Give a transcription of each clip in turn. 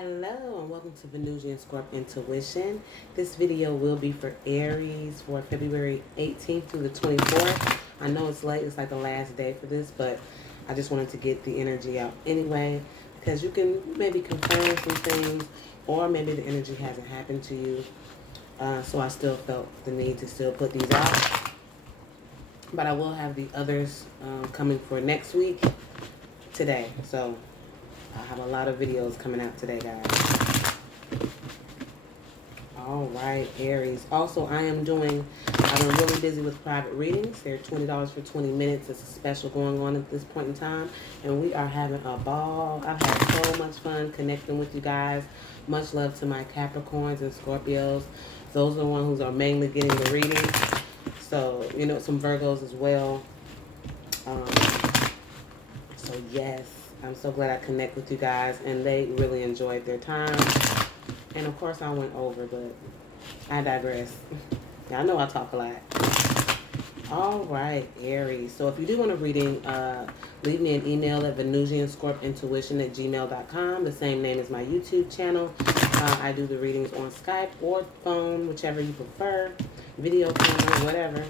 Hello and welcome to Venusian Intuition. This video will be for Aries for February 18th through the 24th. I know it's late, it's like the last day for this, but I just wanted to get the energy out anyway, because you can maybe confirm some things, or maybe the energy hasn't happened to you. So I still felt the need to still put these out. But I will have the others coming for next week today. So I have a lot of videos coming out today, guys. All right, Aries. Also, I've been really busy with private readings. They're $20 for 20 minutes. It's a special going on at this point in time. And we are having a ball. I've had so much fun connecting with you guys. Much love to my Capricorns and Scorpios. Those are the ones who are mainly getting the reading. So, some Virgos as well. So, yes. I'm so glad I connect with you guys, and they really enjoyed their time. And of course I went over, but I digress. Y'all know I talk a lot. All right, Aries. So if you do want a reading, leave me an email at venusianscorpintuition@gmail.com. The same name as my YouTube channel. I do the readings on Skype or phone, whichever you prefer. Video camera, whatever.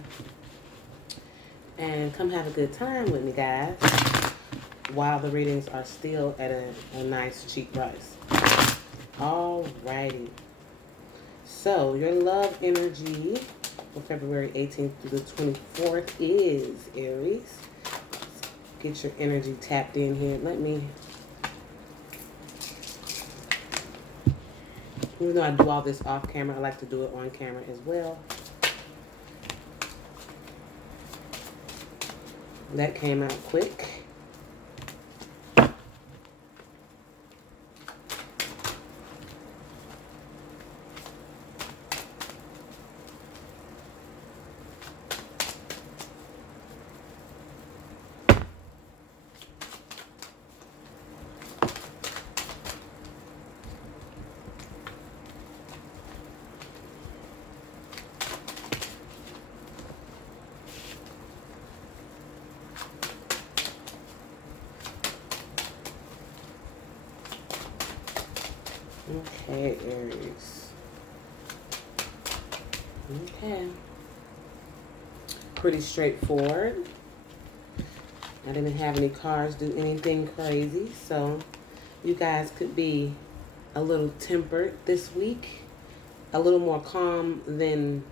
And come have a good time with me, guys, while the readings are still at a nice cheap price. Alrighty. So your love energy for February 18th through the 24th is Aries. Let's get your energy tapped in here. Even though I do all this off camera, I like to do it on camera as well. That came out quick. Okay, Aries. Okay. Pretty straightforward. I didn't have any cards do anything crazy, so you guys could be a little tempered this week. A little more calm than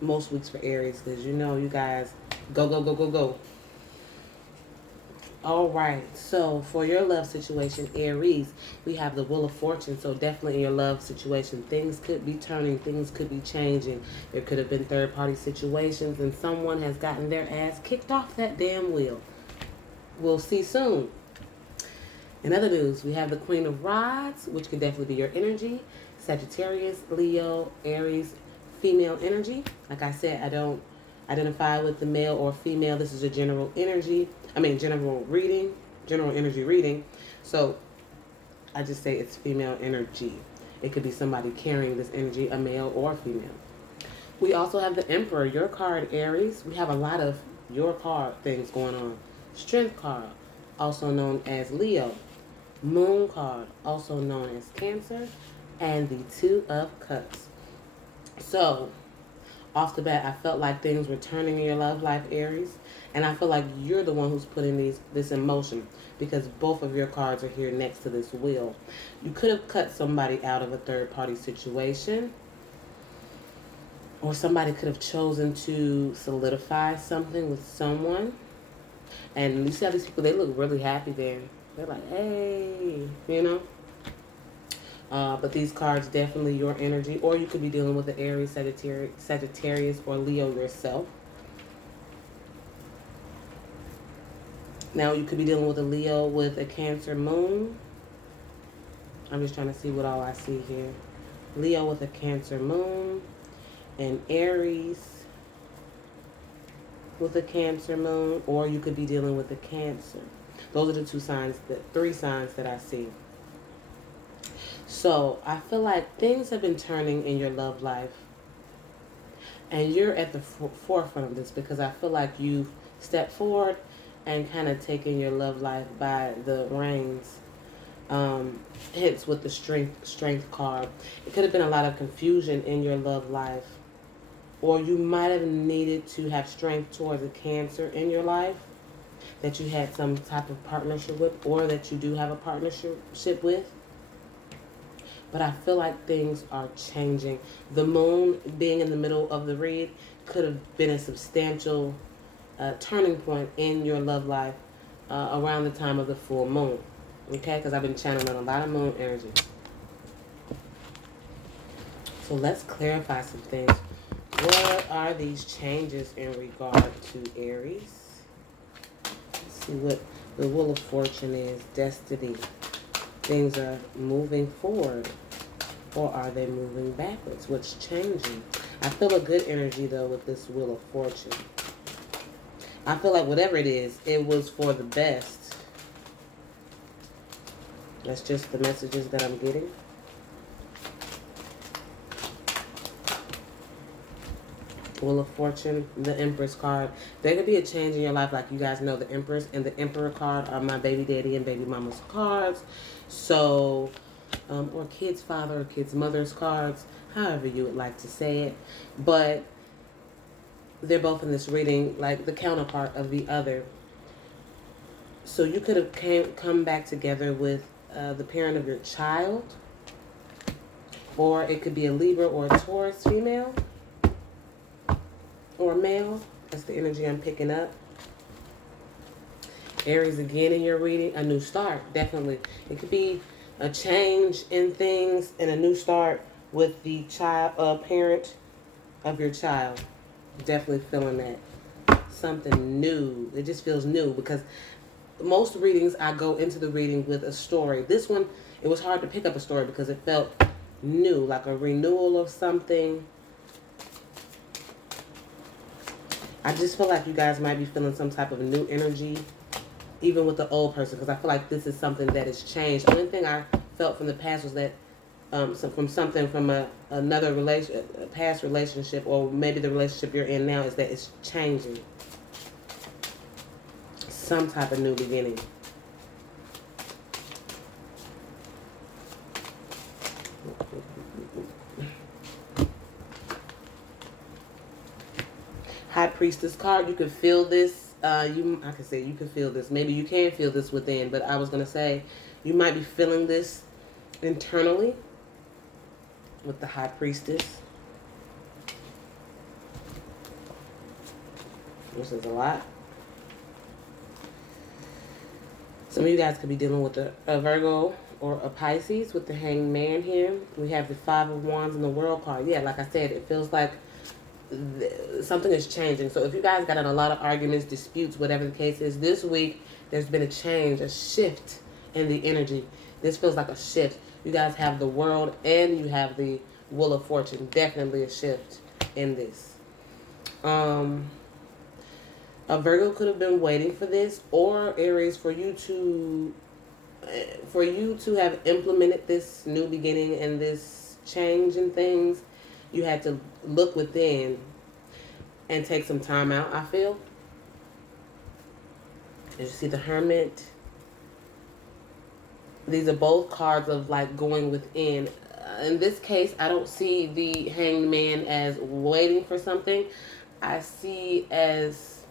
most weeks for Aries, because you guys go, go, go, go, go. All right, so for your love situation, Aries, we have the Wheel of Fortune. So definitely in your love situation, things could be turning, things could be changing. There could have been third-party situations, and someone has gotten their ass kicked off that damn wheel. We'll see soon. In other news, we have the Queen of Rods, which could definitely be your energy. Sagittarius, Leo, Aries, female energy. Like I said, I don't identify with the male or female. This is a general energy. General energy reading. So I just say it's female energy. It could be somebody carrying this energy, a male or female. We also have the Emperor, your card, Aries. We have a lot of your card things going on. Strength card, also known as Leo. Moon card, also known as Cancer. And the Two of Cups. So off the bat, I felt like things were turning in your love life, Aries. And I feel like you're the one who's putting this in motion, because both of your cards are here next to this wheel. You could have cut somebody out of a third-party situation, or somebody could have chosen to solidify something with someone. And you see how these people, they look really happy there. They're like, hey, But these cards, definitely your energy. Or you could be dealing with the Aries, Sagittarius, or Leo yourself. Now, you could be dealing with a Leo with a Cancer moon. I'm just trying to see what all I see here. Leo with a Cancer moon. And Aries with a Cancer moon. Or you could be dealing with a Cancer. Those are the three signs that I see. So I feel like things have been turning in your love life. And you're at the forefront of this, because I feel like you've stepped forward and kind of taken your love life by the reins Hence with the strength card. It could have been a lot of confusion in your love life. Or you might have needed to have strength towards a Cancer in your life that you had some type of partnership with, or that you do have a partnership with. But I feel like things are changing. The moon being in the middle of the read could have been a substantial turning point in your love life around the time of the full moon. Okay, because I've been channeling a lot of moon energy. So let's clarify some things. What are these changes in regard to Aries? Let's see what the Wheel of Fortune is. Destiny. Things are moving forward. Or are they moving backwards? What's changing? I feel a good energy, though, with this Wheel of Fortune. I feel like whatever it is, it was for the best. That's just the messages that I'm getting. Wheel of Fortune, the Empress card. There could be a change in your life. Like you guys know, the Empress and the Emperor card are my baby daddy and baby mama's cards. So, or kid's father or kid's mother's cards, however you would like to say it. But they're both in this reading, like the counterpart of the other. So you could have come back together with the parent of your child. Or it could be a Libra or a Taurus female. Or male. That's the energy I'm picking up. Aries again in your reading. A new start, definitely. It could be a change in things and a new start with the child, parent of your child. Definitely feeling that. Something new. It just feels new because most readings I go into the reading with a story. This one, it was hard to pick up a story because it felt new, like a renewal of something. I just feel like you guys might be feeling some type of new energy, even with the old person, because I feel like this is something that has changed. The only thing I felt from the past was that from another past relationship, or maybe the relationship you're in now, is that it's changing. Some type of new beginning. High Priestess card, you can feel this. I can say you can feel this. Maybe you can feel this within, but I was going to say you might be feeling this internally with the High Priestess. This is a lot. Some of you guys could be dealing with a Virgo or a Pisces with the Hanged Man here. We have the Five of Wands and the World card. Yeah, like I said, it feels like something is changing. So if you guys got in a lot of arguments, disputes, whatever the case is, this week there's been a change, a shift in the energy. This feels like a shift. You guys have the World and you have the Wheel of Fortune. Definitely a shift in this. A Virgo could have been waiting for this, or Aries, for you to have implemented this new beginning and this change in things. You had to look within and take some time out, I feel. As you see the Hermit. These are both cards of like going within. In this case, I don't see the Hanged Man as waiting for something. I see as,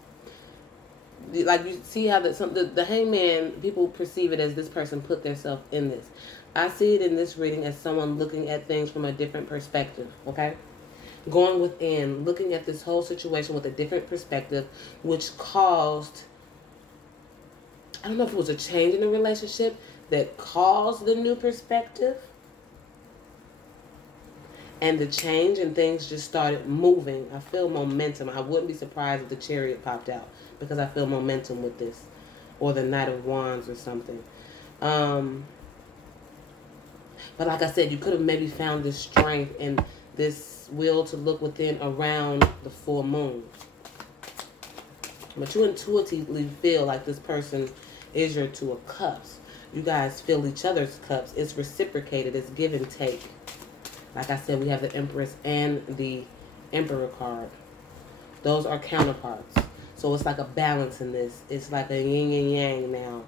like, you see how the Hanged Man, people perceive it as this person put themselves in this. I see it in this reading as someone looking at things from a different perspective, okay? Going within, looking at this whole situation with a different perspective, which caused, I don't know if it was a change in the relationship that caused the new perspective. And the change and things just started moving. I feel momentum. I wouldn't be surprised if the Chariot popped out because I feel momentum with this. Or the Knight of Wands or something. But like I said, you could have maybe found this strength and this will to look within around the full moon. But you intuitively feel like this person is your Two of Cups. You guys fill each other's cups. It's reciprocated. It's give and take. Like I said, we have the Empress and the Emperor card. Those are counterparts. So it's like a balance in this. It's like a yin and yang now.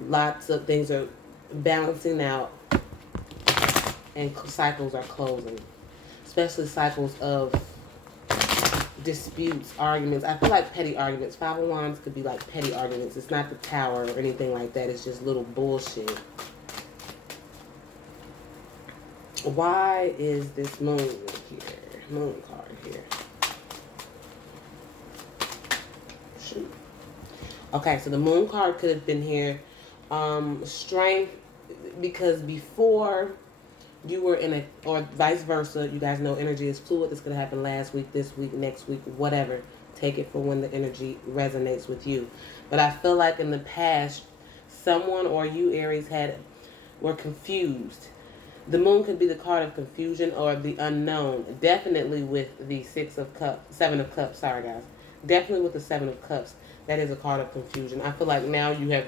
Lots of things are balancing out and cycles are closing. Especially cycles of disputes, arguments. I feel like petty arguments. Five of Wands could be like petty arguments. It's not the Tower or anything like that. It's just little bullshit. Why is this Moon here? Moon card here. Shoot. Okay, so the Moon card could have been here. Strength, because before you were in a, or vice versa, you guys know energy is fluid. This could happen last week, this week, next week, whatever. Take it for when the energy resonates with you. But I feel like in the past, someone or you, Aries, were confused. The Moon could be the card of confusion or the unknown. Definitely with the Seven of Cups. Sorry, guys. Definitely with the Seven of Cups. That is a card of confusion. I feel like now you have...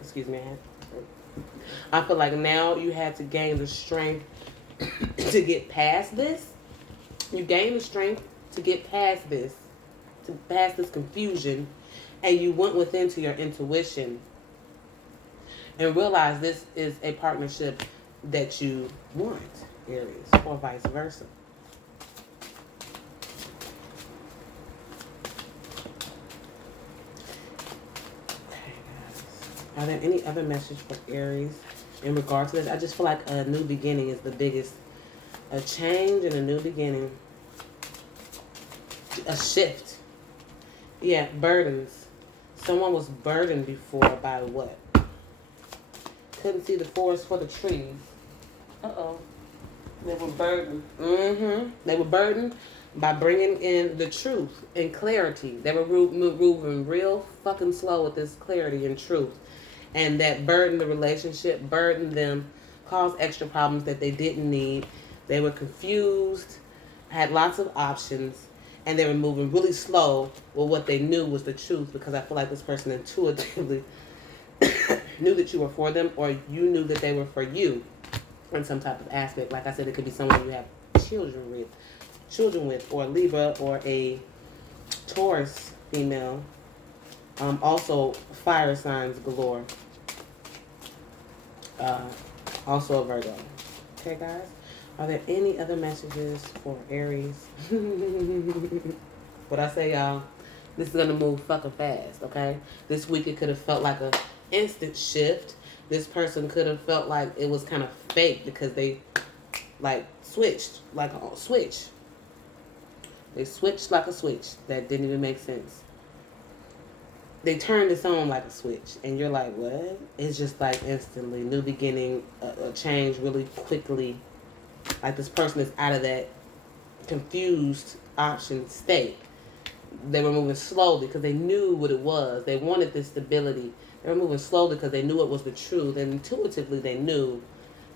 Excuse me. I feel like now you have to gain the strength to get past this. You gain the strength to get past this. To pass this confusion. And you went within to your intuition. And realize this is a partnership that you want, Aries, or vice versa. Okay, guys. Are there any other message for Aries in regard to this? I just feel like a new beginning is the biggest. A change and a new beginning. A shift. Yeah, burdens. Someone was burdened before by what? Couldn't see the forest for the trees. Uh-oh. They were burdened. They were burdened by bringing in the truth and clarity. They were moving real fucking slow with this clarity and truth. And that burdened the relationship, burdened them, caused extra problems that they didn't need. They were confused, had lots of options, and they were moving really slow with what they knew was the truth, because I feel like this person intuitively knew that you were for them, or you knew that they were for you in some type of aspect. Like I said, it could be someone you have children with, or a Libra, or a Taurus female. Also fire signs galore. Also a Virgo. Okay, guys. Are there any other messages for Aries? What I say, y'all? This is gonna move fucking fast. Okay. This week it could have felt like a instant shift. This person could have felt like it was kind of fake because they like switched like a switch. They switched like a switch that didn't even make sense. They turned this on like a switch, and you're like, what? It's just like instantly new beginning, a change really quickly. Like this person is out of that confused option state. They were moving slowly because they knew what it was. They wanted this stability. They were moving slowly because they knew it was the truth, and intuitively they knew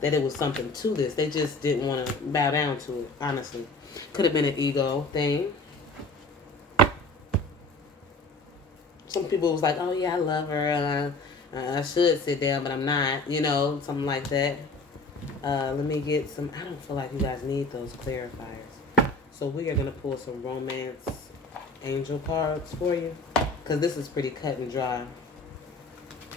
that it was something to this. They just didn't want to bow down to it, honestly. Could have been an ego thing. Some people was like, oh yeah, I love her. I should sit down, but I'm not. You know, something like that. Let me get some. I don't feel like you guys need those clarifiers. So we are going to pull some romance angel cards for you, because this is pretty cut and dry.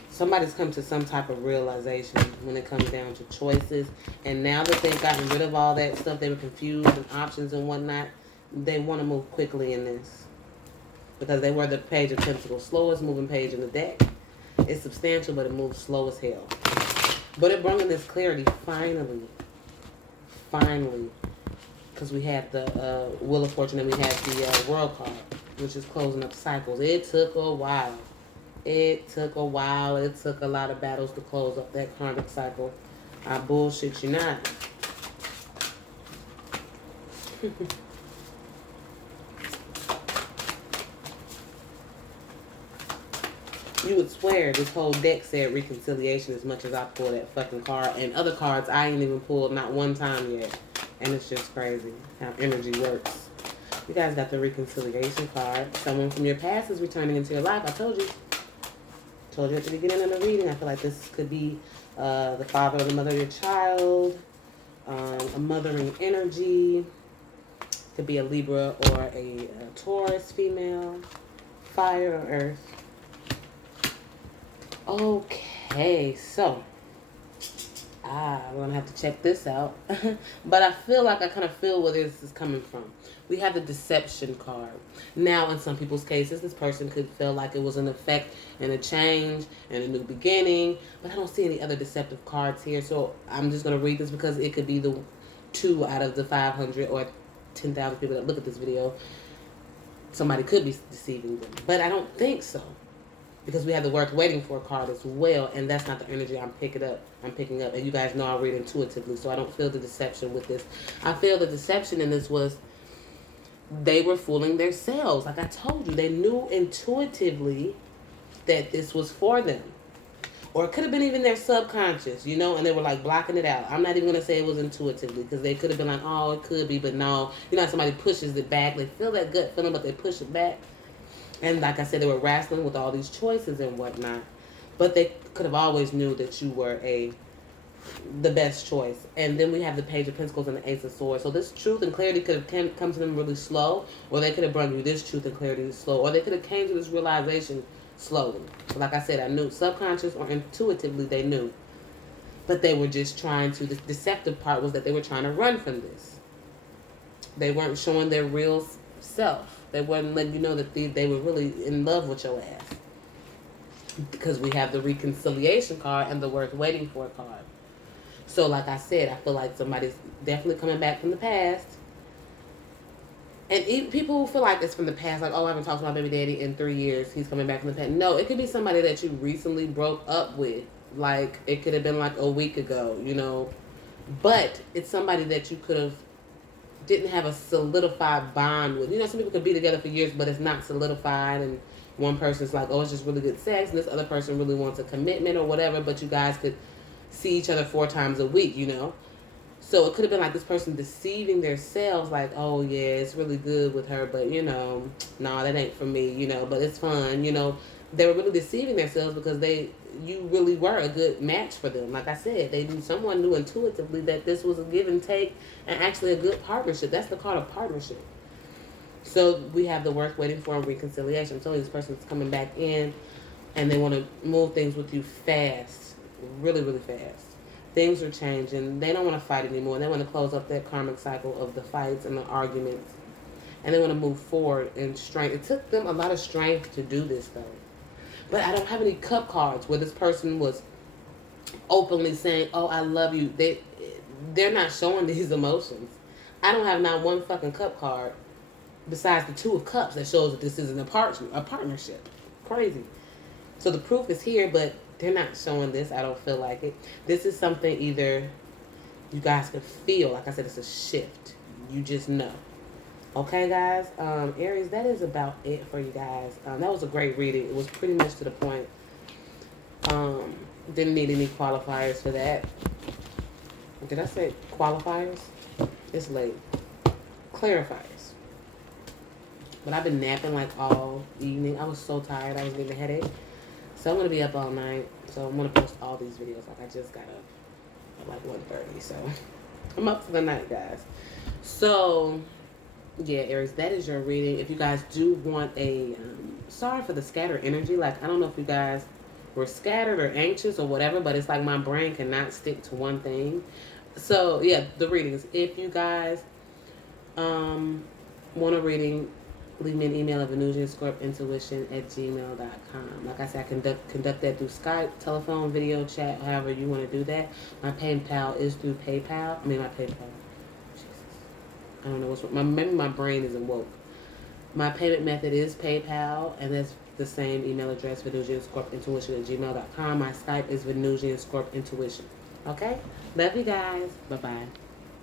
Somebody's come to some type of realization when it comes down to choices. And now that they've gotten rid of all that stuff, they were confused and options and whatnot, they want to move quickly in this. Because they were the Page of Pentacles, slowest moving page in the deck. It's substantial, but it moves slow as hell. But it brought in this clarity finally. Finally. Because we had the Wheel of Fortune and we had the World card, which is closing up cycles. It took a while. It took a while. It took a lot of battles to close up that karmic cycle. I bullshit you not. You would swear this whole deck said reconciliation as much as I pulled that fucking card. And other cards I ain't even pulled not one time yet. And it's just crazy how energy works. You guys got the reconciliation card. Someone from your past is returning into your life. I told you. Told you at the beginning of the reading. I feel like this could be the father or the mother of your child. A mothering energy. Could be a Libra or a Taurus female. Fire or earth. Okay, so we're gonna have to check this out. But I feel like I kind of feel where this is coming from. We have the deception card. Now, in some people's cases, this person could feel like it was an effect and a change and a new beginning. But I don't see any other deceptive cards here, so I'm just gonna read this because it could be the 2 out of the 500 or 10,000 people that look at this video. Somebody could be deceiving them, but I don't think so. Because we have the worth waiting for card as well, and that's not the energy I'm picking up. And you guys know I read intuitively, so I don't feel the deception with this. I feel the deception in this was they were fooling themselves. Like I told you, they knew intuitively that this was for them. Or it could have been even their subconscious, and they were like blocking it out. I'm not even going to say it was intuitively because they could have been like, oh, it could be, but no. Somebody pushes it back. They feel that gut feeling, but they push it back. And like I said, they were wrestling with all these choices and whatnot. But they could have always knew that you were the best choice. And then we have the Page of Pentacles and the Ace of Swords. So this truth and clarity could have come to them really slow. Or they could have brought you this truth and clarity slow. Or they could have came to this realization slowly. But like I said, I knew subconscious or intuitively they knew. But they were just trying to, the deceptive part was that they were trying to run from this. They weren't showing their real self. They wouldn't let you know that they were really in love with your ass. Because we have the reconciliation card and the worth waiting for card. So like I said, I feel like somebody's definitely coming back from the past. And even people who feel like it's from the past, like, oh, I haven't talked to my baby daddy in 3 years. He's coming back from the past. No, it could be somebody that you recently broke up with. Like, it could have been like a week ago, But it's somebody that you could have didn't have a solidified bond with. Some people could be together for years, but it's not solidified, and one person's like, oh, it's just really good sex, and this other person really wants a commitment or whatever, but you guys could see each other 4 times a week, So it could have been like this person deceiving themselves, like, oh, yeah, it's really good with her, but, no, that ain't for me, but it's fun, They were really deceiving themselves because you really were a good match for them. Like I said, someone knew intuitively that this was a give and take and actually a good partnership. That's the card of partnership. So we have the worth waiting for and reconciliation. So this person's coming back in and they want to move things with you fast, really, really fast. Things are changing. They don't want to fight anymore. They want to close up that karmic cycle of the fights and the arguments. And they want to move forward in strength. It took them a lot of strength to do this, though. But I don't have any cup cards where this person was openly saying, oh, I love you. They're not showing these emotions. I don't have not one fucking cup card besides the 2 of cups that shows that this isn't a partnership. Crazy. So the proof is here, but they're not showing this. I don't feel like it. This is something either you guys could feel. Like I said, it's a shift. You just know. Okay, guys, Aries, that is about it for you guys. That was a great reading. It was pretty much to the point. Didn't need any qualifiers for that. Did I say qualifiers? It's late. Clarifiers. But I've been napping like all evening. I was so tired. I was getting a headache. So I'm going to be up all night. So I'm going to post all these videos. Like I just got up at like 1:30. So I'm up for the night, guys. So... yeah, Aries, that is your reading. If you guys do want sorry for the scattered energy. Like, I don't know if you guys were scattered or anxious or whatever, but it's like my brain cannot stick to one thing. So, yeah, the readings. If you guys want a reading, leave me an email at venusianscorpintuition@gmail.com. Like I said, I conduct that through Skype, telephone, video, chat, however you want to do that. My PayPal is through PayPal. My PayPal. I don't know what's wrong. Maybe my brain isn't woke. My payment method is PayPal, and that's the same email address, venusianscorpintuition@gmail.com. My Skype is venusianscorpintuition. Okay? Love you guys. Bye-bye.